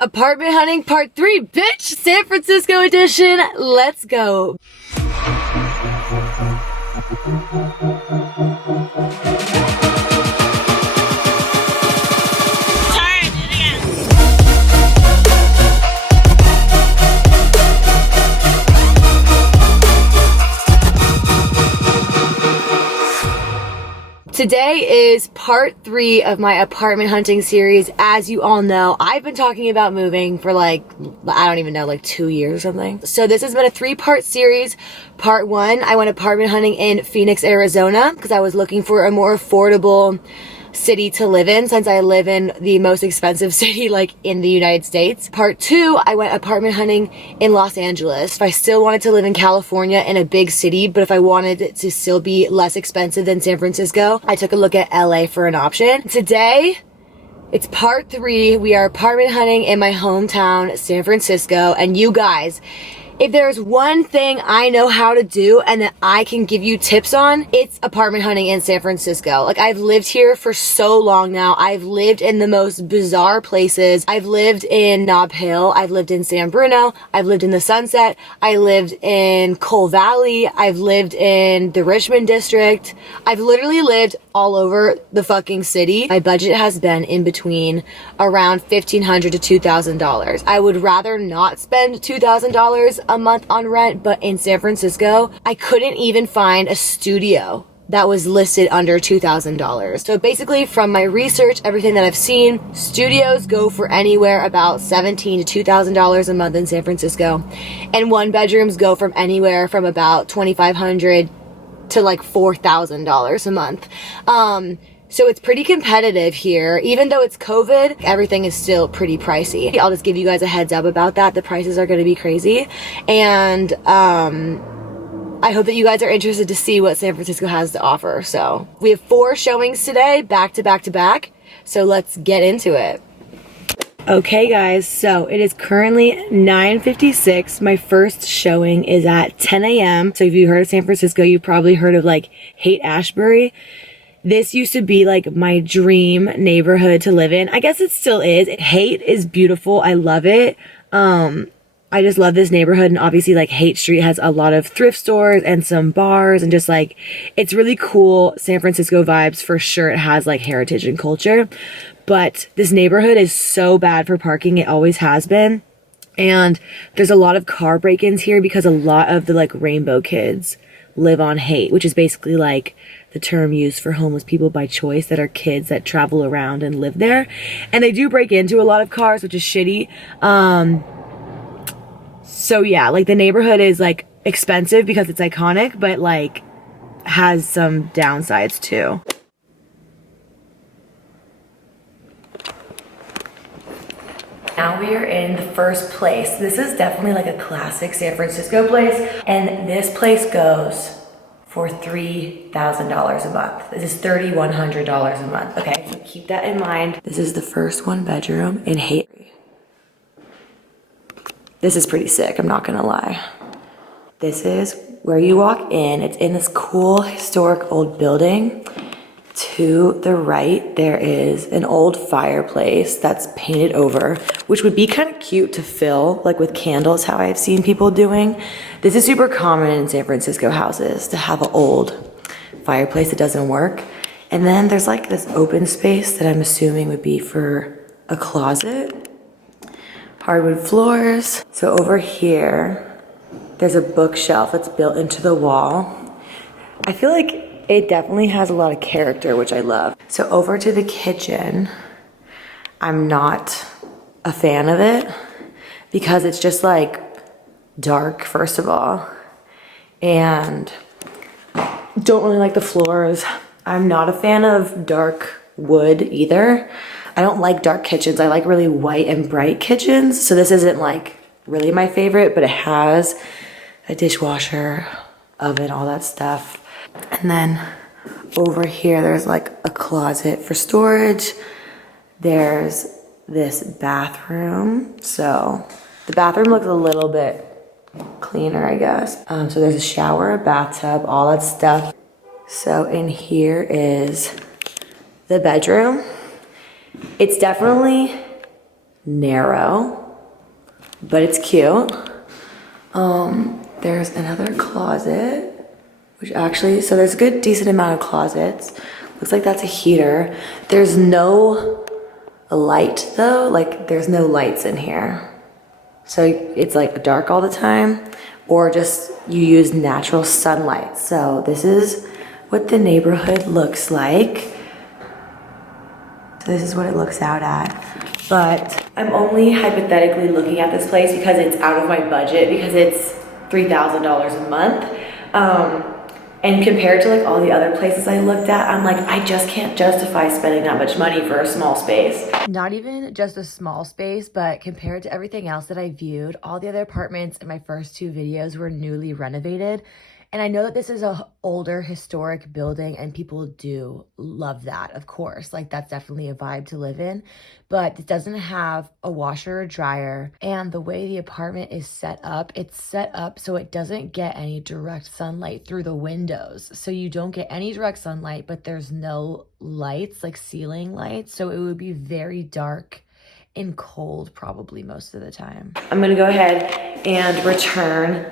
Apartment hunting part 3, bitch! San Francisco edition. Let's go. Today is part 3 of my apartment hunting series. As you all know, I've been talking about moving for I don't even know, 2 years or something. So this has been a 3-part series. Part 1, I went apartment hunting in Phoenix, Arizona, because I was looking for a more affordable city to live in, since I live in the most expensive city in the United States. Part 2, I went apartment hunting in Los Angeles. If I still wanted to live in California in a big city, but if I wanted it to still be less expensive than San Francisco, I took a look at LA for an option. Today, it's part 3. We are apartment hunting in my hometown, San Francisco, and you guys, if there's one thing I know how to do and that I can give you tips on, it's apartment hunting in San Francisco. I've lived here for so long now. I've lived in the most bizarre places. I've lived in Nob Hill. I've lived in San Bruno. I've lived in the Sunset. I lived in Cole Valley. I've lived in the Richmond district. I've literally lived all over the fucking city. My budget has been in between around $1,500 to $2,000. I would rather not spend $2,000 a month on rent, but in San Francisco, I couldn't even find a studio that was listed under $2,000. So basically, from my research, everything that I've seen, studios go for anywhere about $1,700 to $2,000 a month in San Francisco, and one bedrooms go from anywhere from about $2,500 to $4,000 a month. So it's pretty competitive here. Even though it's COVID, everything is still pretty pricey. I'll just give you guys a heads up about that. The prices are going to be crazy. And I hope that you guys are interested to see what San Francisco has to offer. So we have 4 showings today, back to back to back. So let's get into it. Okay guys, so it is currently 9:56. My first showing is at 10 a.m. So if you heard of San Francisco, you probably heard of Haight-Ashbury. This used to be my dream neighborhood to live in. I guess it still is. Haight is beautiful. I love it. I just love this neighborhood, and obviously Haight Street has a lot of thrift stores and some bars, and just it's really cool San Francisco vibes for sure. It has heritage and culture, but this neighborhood is so bad for parking. It always has been. And there's a lot of car break-ins here because a lot of the rainbow kids live on Haight, which is basically the term used for homeless people by choice that are kids that travel around and live there. And they do break into a lot of cars, which is shitty. So yeah, the neighborhood is expensive because it's iconic, but has some downsides too. Now we are in the first place. This is definitely a classic San Francisco place, and this place goes for $3,000 a month. This is $3,100 a month. Okay, so keep that in mind. This is the first 1-bedroom in Haight. This is pretty sick, I'm not gonna lie. This is where you walk in. It's in this cool historic old building. To the right, there is an old fireplace that's painted over, which would be kind of cute to fill, with candles, how I've seen people doing. This is super common in San Francisco houses, to have an old fireplace that doesn't work. And then there's this open space that I'm assuming would be for a closet. Hardwood floors. So over here, there's a bookshelf that's built into the wall. I feel it definitely has a lot of character, which I love. So over to the kitchen, I'm not a fan of it because it's just dark, first of all, and don't really like the floors. I'm not a fan of dark wood either. I don't like dark kitchens. I like really white and bright kitchens. So this isn't really my favorite, but it has a dishwasher, oven, all that stuff. And then over here, there's a closet for storage. There's this bathroom. So the bathroom looks a little bit cleaner, I guess. So there's a shower, a bathtub, all that stuff. So in here is the bedroom. It's definitely narrow, but it's cute. There's another closet, which actually, so there's a good decent amount of closets. Looks like that's a heater. There's no light though, like there's no lights in here. So it's like dark all the time, or just you use natural sunlight. So this is what the neighborhood looks like. So this is what it looks out at. But I'm only hypothetically looking at this place because it's out of my budget, because it's $3,000 a month. And compared to like all the other places I looked at, I'm like, I just can't justify spending that much money for a small space. Not even just a small space, but compared to everything else that I viewed, all the other apartments in my first 2 videos were newly renovated. And I know that this is an older historic building and people do love that, of course. Like that's definitely a vibe to live in, but it doesn't have a washer or dryer. And the way the apartment is set up, it's set up so it doesn't get any direct sunlight through the windows. So you don't get any direct sunlight, but there's no lights, like ceiling lights. So it would be very dark and cold probably most of the time. I'm gonna go ahead and return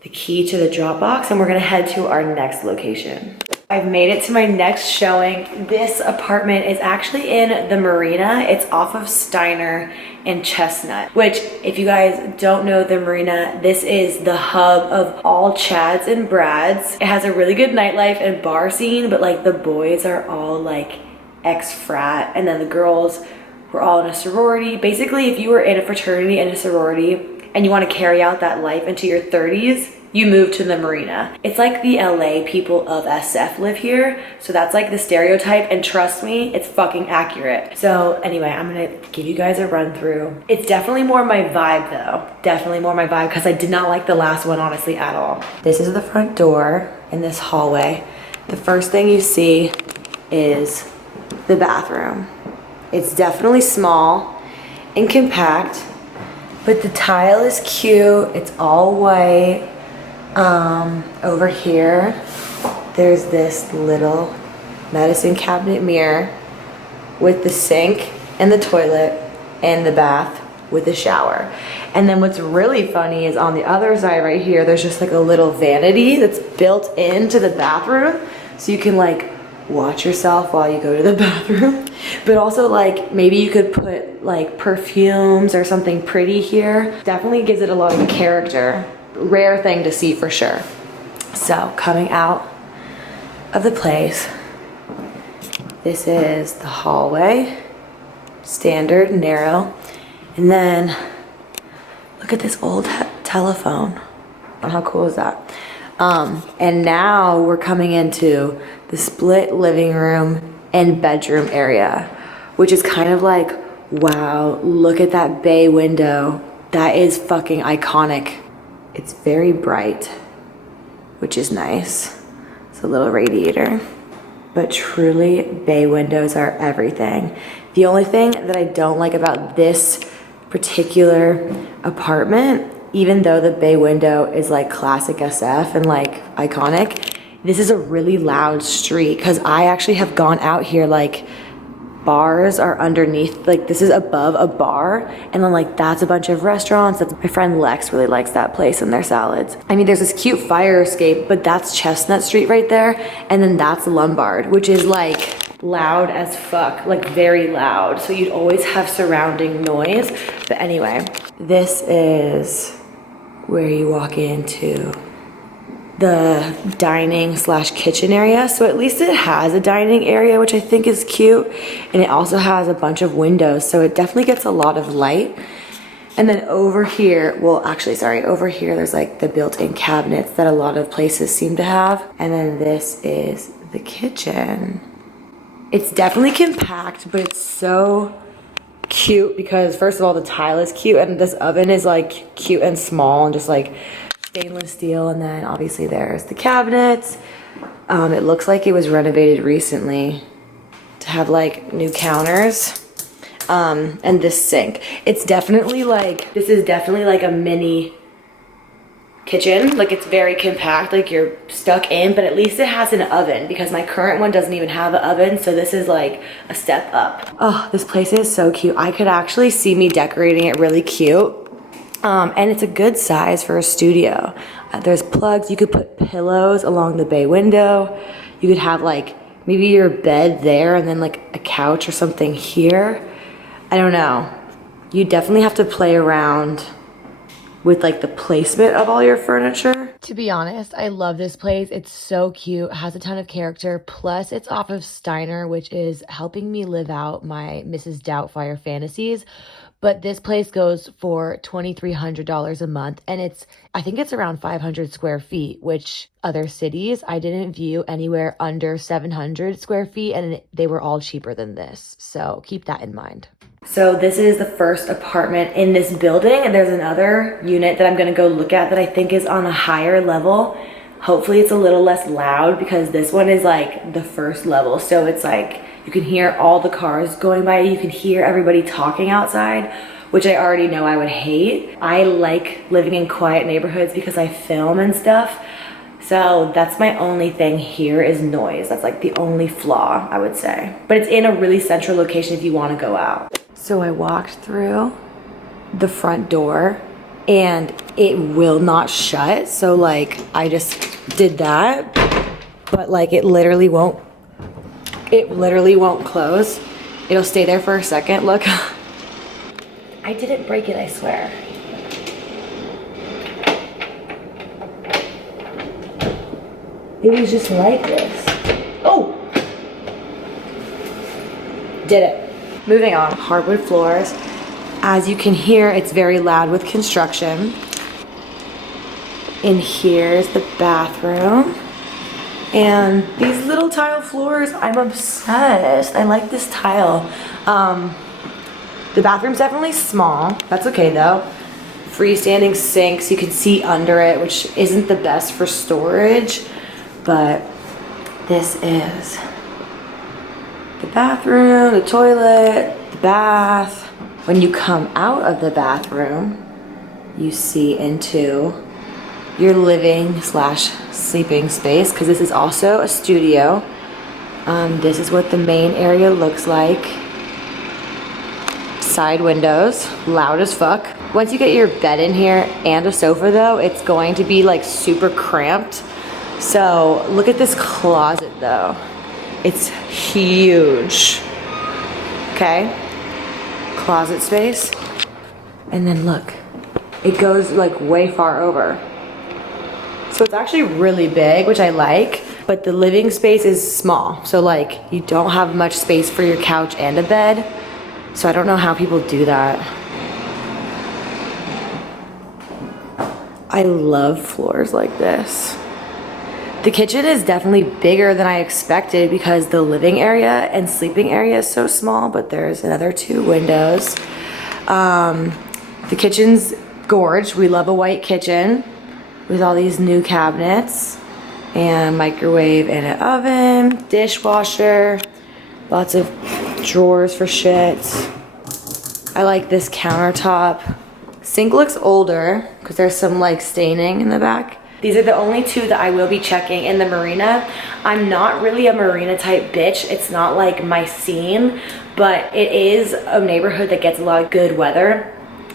the key to the drop box, and we're gonna head to our next location. I've made it to my next showing. This apartment is actually in the marina. It's off of Steiner and Chestnut, which if you guys don't know the marina, this is the hub of all Chads and Brads. It has a really good nightlife and bar scene, but like the boys are all like ex-frat, and then the girls were all in a sorority. Basically, if you were in a fraternity and a sorority, and you want to carry out that life into your 30s, you move to the marina. It's like the LA people of SF live here. So that's like the stereotype, and trust me, it's fucking accurate. So anyway, I'm gonna give you guys a run through. It's definitely more my vibe though. Definitely more my vibe, because I did not like the last one honestly at all. This is the front door in this hallway. The first thing you see is the bathroom. It's definitely small and compact, but the tile is cute. It's all white. Over here, there's this little medicine cabinet mirror with the sink and the toilet and the bath with the shower. And then what's really funny is on the other side right here, there's just like a little vanity that's built into the bathroom. So you can like watch yourself while you go to the bathroom. But also like maybe you could put like perfumes or something pretty here. Definitely gives it a lot of character. Rare thing to see for sure. So coming out of the place, this is the hallway. Standard, narrow. And then look at this old telephone. How cool is that? And now we're coming into the split living room and bedroom area, which is kind of like, wow, look at that bay window. That is fucking iconic. It's very bright, which is nice. It's a little radiator, but truly bay windows are everything. The only thing that I don't like about this particular apartment, even though the bay window is like classic SF and like iconic, this is a really loud street, because I actually have gone out here, like bars are underneath, like this is above a bar, and then like that's a bunch of restaurants. That's, my friend Lex really likes that place and their salads. I mean, there's this cute fire escape, but that's Chestnut Street right there, and then that's Lombard, which is like loud as fuck, like very loud. So you'd always have surrounding noise. But anyway, this is where you walk into the dining slash kitchen area. So at least it has a dining area, which I think is cute. And it also has a bunch of windows, so it definitely gets a lot of light. And then over here, well, actually, sorry, over here, there's like the built-in cabinets that a lot of places seem to have. And then this is the kitchen. It's definitely compact, but it's so cute because first of all, the tile is cute, and this oven is like cute and small and just like stainless steel. And then obviously there's the cabinets. It looks like it was renovated recently to have like new counters. And this sink. It's definitely like, this is definitely like a mini kitchen. Like, it's very compact, like you're stuck in, but at least it has an oven because my current one doesn't even have an oven, so this is like a step up. Oh, this place is so cute. I could actually see me decorating it really cute. And it's a good size for a studio. There's plugs, you could put pillows along the bay window. You could have like maybe your bed there and then like a couch or something here. I don't know. You definitely have to play around with like the placement of all your furniture. To be honest, I love this place. It's so cute, has a ton of character. Plus it's off of Steiner, which is helping me live out my Mrs. Doubtfire fantasies. But this place goes for $2,300 a month, and I think it's around 500 square feet, which other cities I didn't view anywhere under 700 square feet, and they were all cheaper than this. So keep that in mind. So this is the first apartment in this building, and there's another unit that I'm gonna go look at that I think is on a higher level. Hopefully it's a little less loud because this one is like the first level. So it's like, you can hear all the cars going by. You can hear everybody talking outside, which I already know I would hate. I like living in quiet neighborhoods because I film and stuff. So that's my only thing here is noise. That's like the only flaw, I would say. But it's in a really central location if you want to go out. So I walked through the front door and it will not shut. So like I just did that, but like it literally won't close. It'll stay there for a second. Look. I didn't break it, I swear. It was just like this. Oh! Did it. Moving on. Hardwood floors. As you can hear, it's very loud with construction. And here's the bathroom. And these little tile floors, I'm obsessed. I like this tile. The bathroom's definitely small. That's okay though. Freestanding sinks, you can see under it, which isn't the best for storage, but this is the bathroom, the toilet, the bath. When you come out of the bathroom, you see into your living slash sleeping space, because this is also a studio. This is what the main area looks like. Side windows, loud as fuck. Once you get your bed in here and a sofa though, it's going to be like super cramped. So look at this closet though. It's huge. Okay, closet space. And then look, it goes like way far over. So it's actually really big, which I like, but the living space is small. So like you don't have much space for your couch and a bed. So I don't know how people do that. I love floors like this. The kitchen is definitely bigger than I expected because the living area and sleeping area is so small, but there's another 2 windows. The kitchen's gorge. We love a white kitchen with all these new cabinets and microwave and an oven, dishwasher, lots of drawers for shit. I like this countertop. Sink looks older because there's some like staining in the back. These are the only 2 that I will be checking in the marina. I'm not really a marina type bitch. It's not like my scene, but it is a neighborhood that gets a lot of good weather.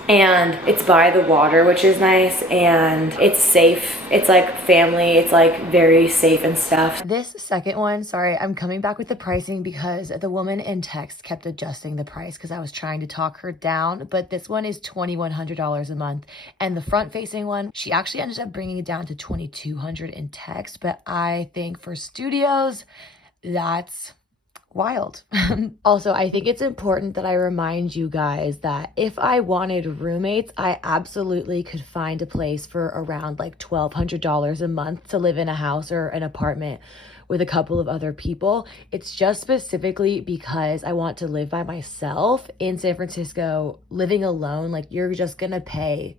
And it's by the water, which is nice, and it's safe. It's like family, it's like very safe and stuff. This second one, sorry, I'm coming back with the pricing because the woman in text kept adjusting the price because I was trying to talk her down, but this one is $2,100 a month. And the front facing one, she actually ended up bringing it down to $2,200 in text, but I think for studios, that's wild. Also, I think it's important that I remind you guys that if I wanted roommates, I absolutely could find a place for around like $1,200 a month to live in a house or an apartment with a couple of other people. It's just specifically because I want to live by myself in San Francisco. Living alone, like you're just gonna pay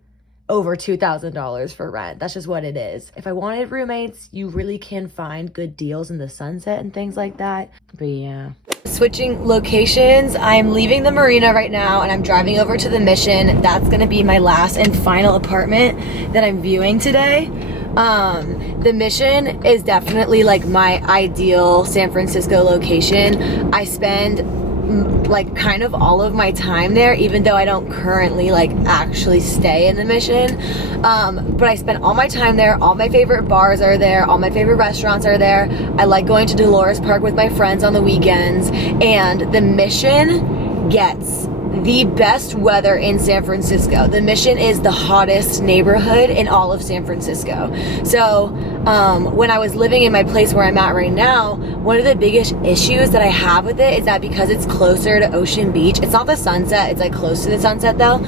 over $2,000 for rent. That's just what it is. If I wanted roommates, you really can find good deals in the Sunset and things like that. But yeah. Switching locations, I'm leaving the marina right now and I'm driving over to the Mission. That's gonna be my last and final apartment that I'm viewing today. The Mission is definitely like my ideal San Francisco location. I spend like kind of all of my time there, even though I don't currently like actually stay in the Mission. But I spend all my time there. All my favorite bars are there. All my favorite restaurants are there. I like going to Dolores Park with my friends on the weekends. And the Mission gets the best weather in San Francisco. The Mission is the hottest neighborhood in all of San Francisco. So when I was living in my place where I'm at right now, one of the biggest issues that I have with it is that because it's closer to Ocean Beach, it's not the Sunset, it's like close to the Sunset though.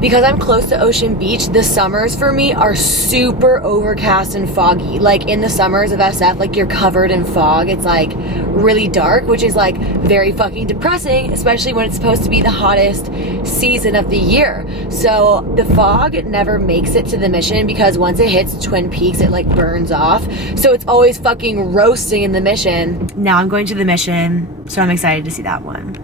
Because I'm close to Ocean Beach, the summers for me are super overcast and foggy. Like in the summers of SF, like you're covered in fog. It's like really dark, which is like very fucking depressing, especially when it's supposed to be the hottest season of the year. So the fog never makes it to the Mission because once it hits Twin Peaks, it like burns off. So it's always fucking roasting in the Mission. Now I'm going to the Mission, so I'm excited to see that one.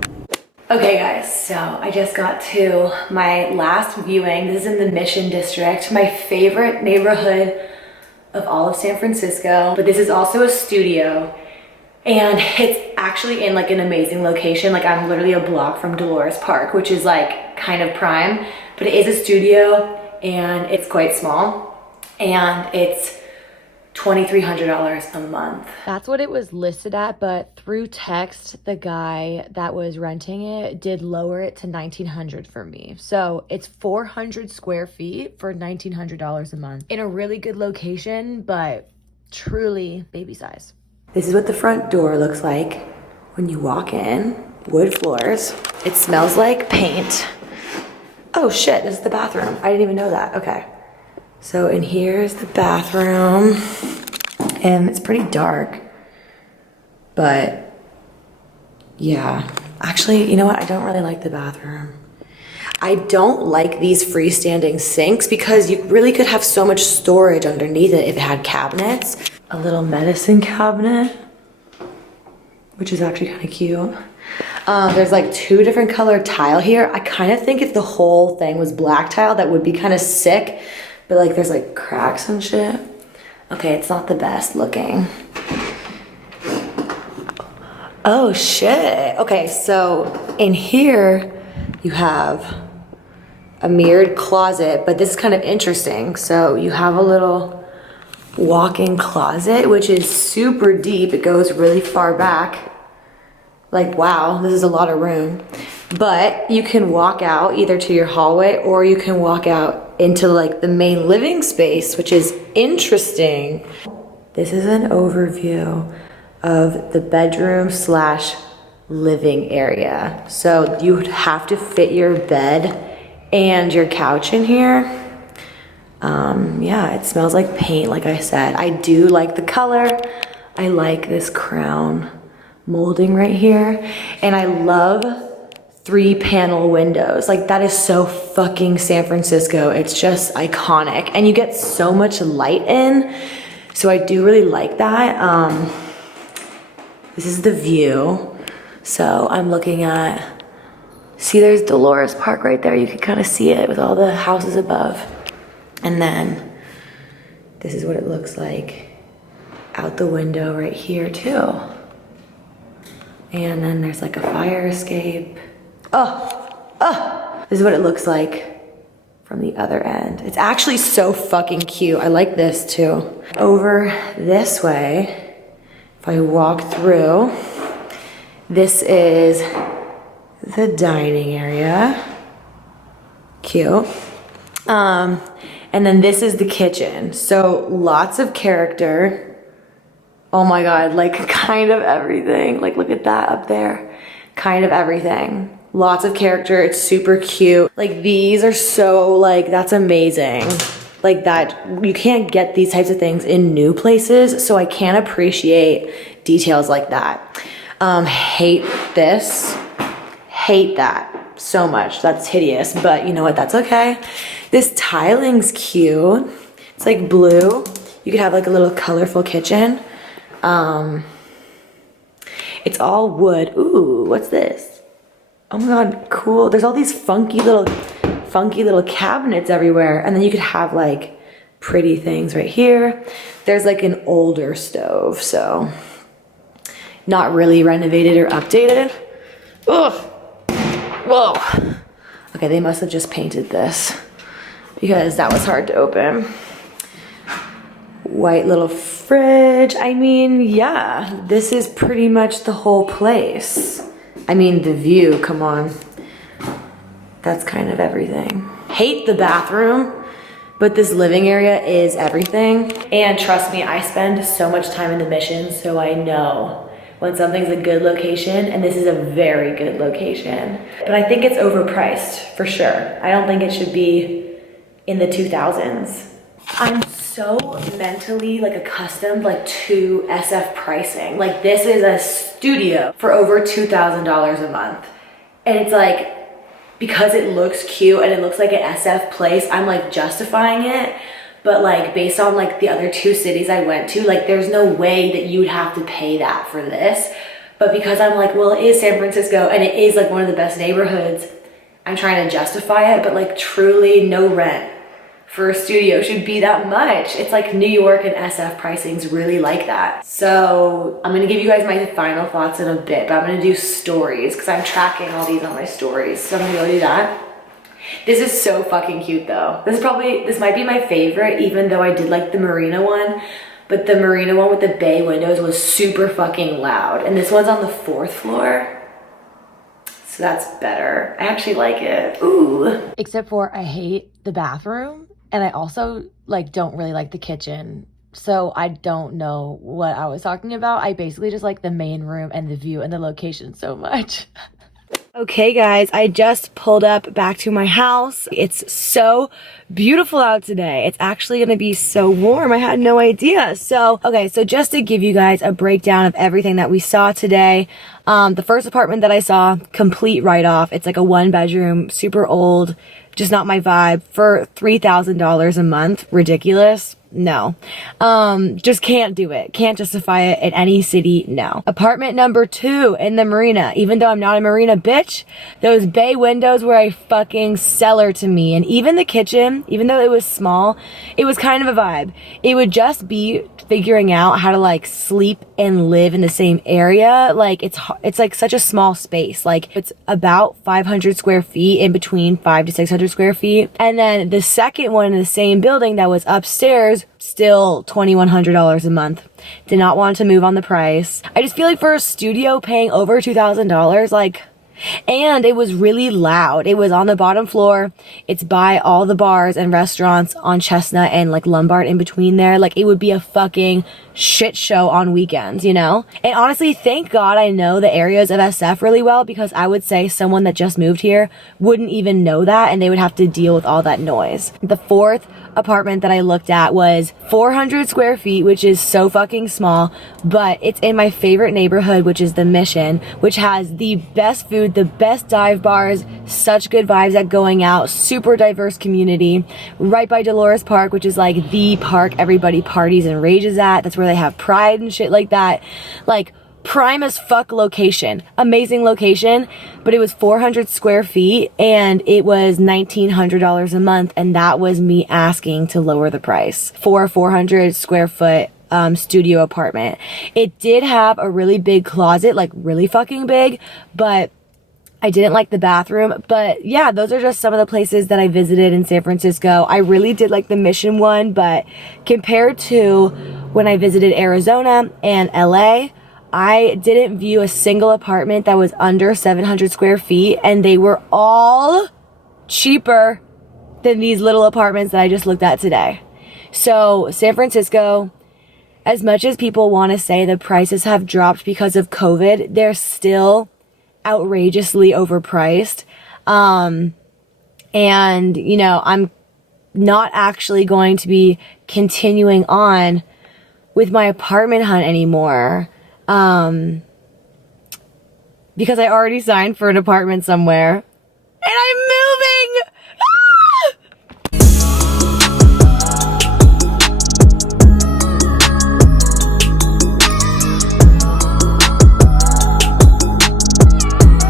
Okay guys, so I just got to my last viewing. This is in the Mission District, my favorite neighborhood of all of San Francisco. But this is also a studio and it's actually in like an amazing location. Like I'm literally a block from Dolores Park, which is like kind of prime, but it is a studio and it's quite small and it's $2,300 a month. That's what it was listed at, but through text, the guy that was renting it did lower it to $1,900 for me. So it's 400 square feet for $1,900 a month in a really good location, but truly baby size. This is what the front door looks like when you walk in. Wood floors. It smells like paint. Oh shit, this is the bathroom. I didn't even know that. Okay. So in here is the bathroom, and it's pretty dark, but yeah. Actually, you know what? I don't really like the bathroom. I don't like these freestanding sinks because you really could have so much storage underneath it if it had cabinets. A little medicine cabinet, which is actually kind of cute. There's like 2 different colored tile here. I kind of think if the whole thing was black tile, that would be kind of sick. But like there's like cracks and shit. Okay, it's not the best looking. Oh shit. Okay, so in here you have a mirrored closet, but this is kind of interesting. So you have a little walk-in closet, which is super deep. It goes really far back. Like, wow, this is a lot of room. But you can walk out either to your hallway or you can walk out into like the main living space, which is interesting. This is an overview of the bedroom slash living area. So you would have to fit your bed and your couch in here. Yeah, it smells like paint, like I said. I do like the color. I like this crown molding right here. And I love 3-panel windows. Like that is so fucking San Francisco. It's just iconic and you get so much light in. So I do really like that. This is the view. So I'm looking at, see there's Dolores Park right there. You can kind of see it with all the houses above. And then this is what it looks like out the window right here too. And then there's like a fire escape. This is what it looks like from the other end. It's actually so fucking cute. I like this too. Over this way, if I walk through, this is the dining area. Cute. And then this is the kitchen. So lots of character. Oh my God, like kind of everything. Like look at that up there. Kind of everything. Lots of character, it's super cute. Like these are so like, that's amazing. Like that, you can't get these types of things in new places. So I can't appreciate details like that. Hate this, hate that. so much. That's hideous, but you know what? That's okay. This tiling's cute. It's like blue. You could have like a little colorful kitchen. It's all wood. Ooh, what's this? Oh my God, cool. There's all these funky little cabinets everywhere. And then you could have like pretty things right here. There's like an older stove, so not really renovated or updated. Ugh. Whoa. Okay, they must have just painted this because that was hard to open. White little fridge. I mean, yeah, this is pretty much the whole place. I mean, the view, come on. That's kind of everything. Hate the bathroom, but this living area is everything. And trust me, I spend so much time in the Mission, so I know when something's a good location, and this is a very good location. But I think it's overpriced, for sure. I don't think it should be in the 2000s. I'm so mentally like accustomed like to SF pricing. Like this is a studio for over $2,000 a month. And it's like, because it looks cute and it looks like an SF place, I'm like justifying it. But like based on like the other 2 cities I went to, like there's no way that you would have to pay that for this. But because I'm like, well, it is San Francisco and it is like one of the best neighborhoods, I'm trying to justify it. But like truly no rent for a studio should be that much. It's like New York and SF pricing's really like that. So I'm gonna give you guys my final thoughts in a bit, but I'm gonna do stories because I'm tracking all these on my stories. So I'm gonna go do that. This is so fucking cute though. This might be my favorite, even though I did like the Marina one, but the Marina one with the bay windows was super fucking loud. And this one's on the 4th floor. So that's better. I actually like it. Ooh. Except for I hate the bathroom. And I also like don't really like the kitchen. So I don't know what I was talking about. I basically just like the main room and the view and the location so much. Okay guys, I just pulled up back to my house. It's so beautiful out today. It's actually gonna be so warm. I had no idea. So, okay, so just to give you guys a breakdown of everything that we saw today. The first apartment that I saw, complete write-off. It's like a 1-bedroom, super old, just not my vibe, for $3,000 a month. Ridiculous. No. Just can't do it. Can't justify it in any city. No. Apartment number 2 in the Marina. Even though I'm not a Marina bitch, those bay windows were a fucking seller to me. And even the kitchen, even though it was small, it was kind of a vibe. It would just be figuring out how to like sleep and live in the same area. Like it's like such a small space. Like it's about 500 square feet, in between 500 to 600 square feet. And then the second one in the same building that was upstairs, still $2,100 a month. Did not want to move on the price. I just feel like for a studio paying over $2,000, like, and it was really loud. It was on the bottom floor. It's by all the bars and restaurants on Chestnut and like Lombard in between there. Like it would be a fucking shit show on weekends, you know? And honestly, thank God I know the areas of SF really well, because I would say someone that just moved here wouldn't even know that, and they would have to deal with all that noise. The 4th apartment that I looked at was 400 square feet, which is so fucking small, but it's in my favorite neighborhood, which is the Mission, which has the best food, the best dive bars, such good vibes at going out, super diverse community, right by Dolores Park, which is like the park everybody parties and rages at. That's where they have Pride and shit like that. Like prime as fuck location, amazing location, but it was 400 square feet and it was $1,900 a month, and that was me asking to lower the price for a 400 square foot studio apartment. It did have a really big closet, like really fucking big, but I didn't like the bathroom. But yeah, those are just some of the places that I visited in San Francisco. I really did like the Mission one, but compared to when I visited Arizona and LA, I didn't view a single apartment that was under 700 square feet, and they were all cheaper than these little apartments that I just looked at today. So San Francisco, as much as people want to say the prices have dropped because of COVID, they're still outrageously overpriced. And you know, I'm not actually going to be continuing on with my apartment hunt anymore, because I already signed for an apartment somewhere.